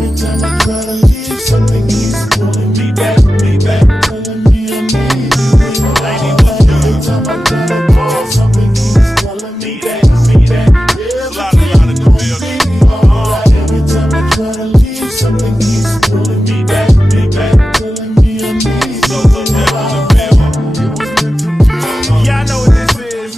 Every time I try to leave, something keeps pulling me back, telling me I need you. Every time I try to call, something keeps calling me back. Everything gon' be alright. Every time I try to leave, something keeps pulling me back, telling me I need you. Yeah, I know what this is.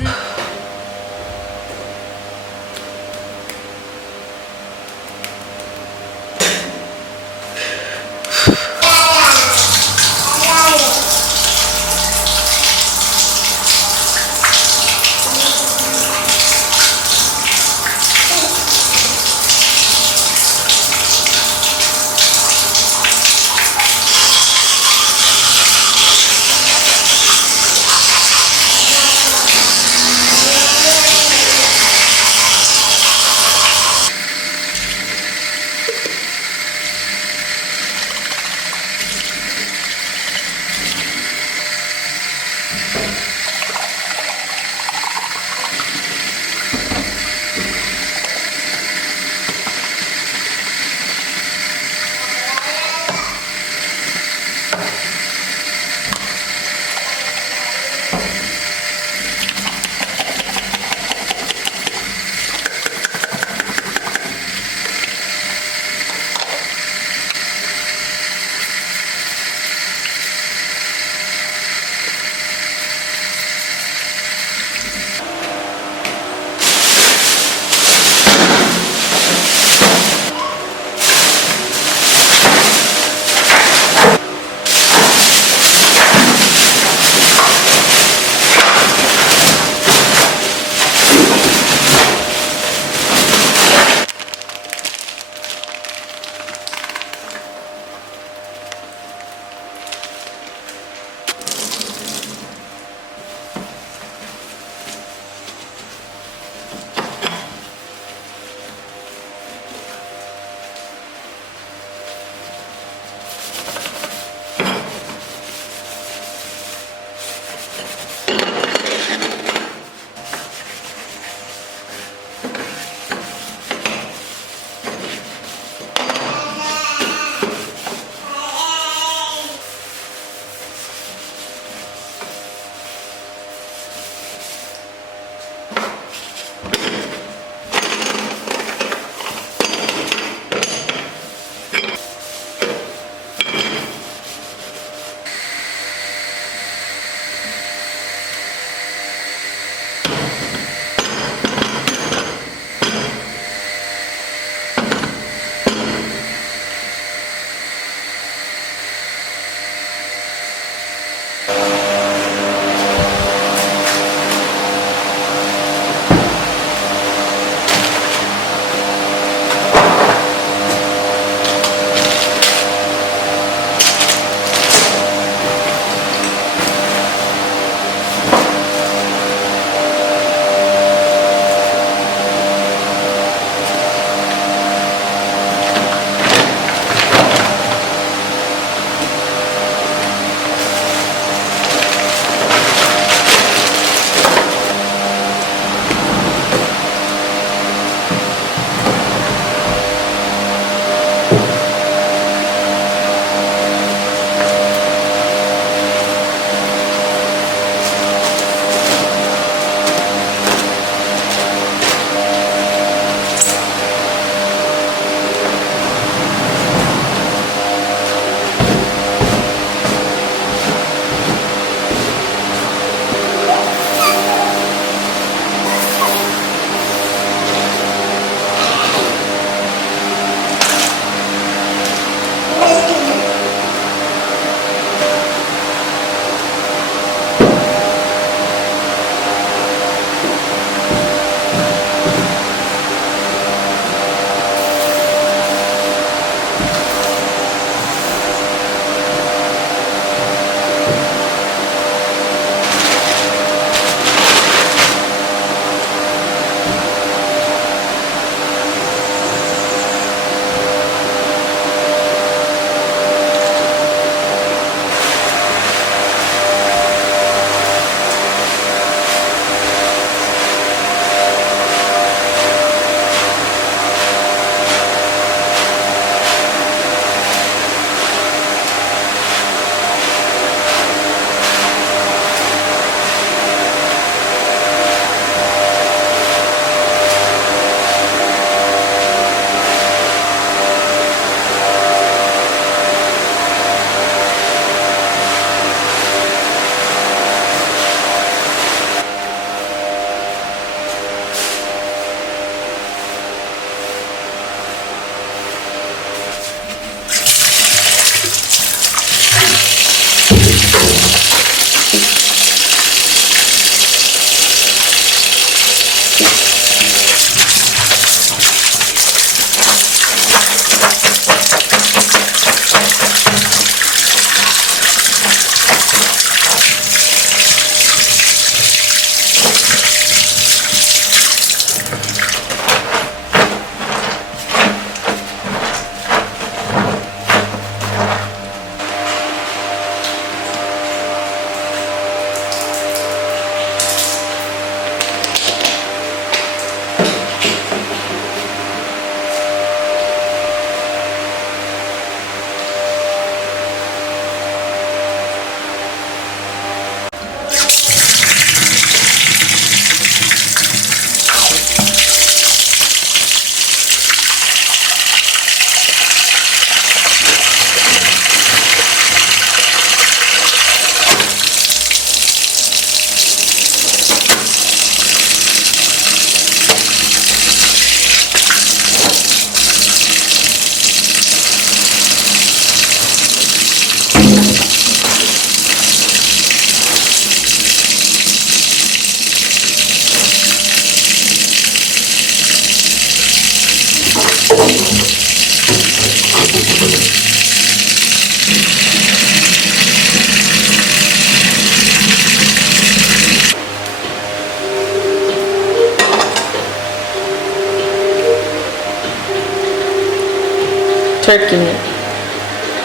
Turkey neck.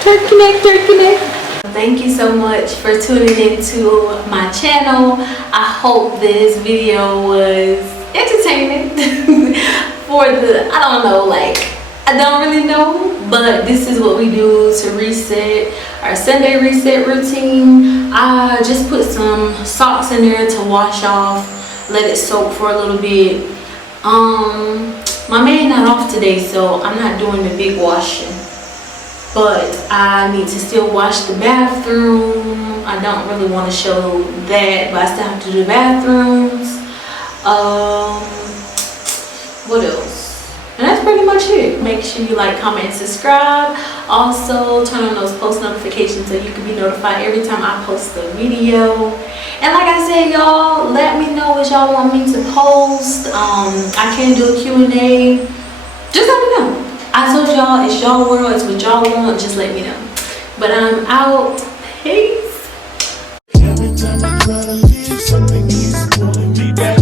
Turkey neck, turkey neck. Thank you so much for tuning into my channel. I hope this video was entertaining for the, I don't know, like, I don't really know, but this is what we do to reset our Sunday reset routine. I just put some socks in there to wash off, let it soak for a little bit. My man not off today, so I'm not doing the big washing, but I need to still wash the bathroom. I don't really want to show that, but I still have to do the bathrooms. What else? And that's pretty much it. Make sure you like, comment, and subscribe. Also, turn on those post notifications so you can be notified every time I post a video. And like I said, y'all, let me know what y'all want me to post. I can do a Q&A. Just let me know. I told y'all, it's y'all world, it's what y'all want, just let me know. But I'm out. Peace. Every time I try to leave, something keeps pulling me back.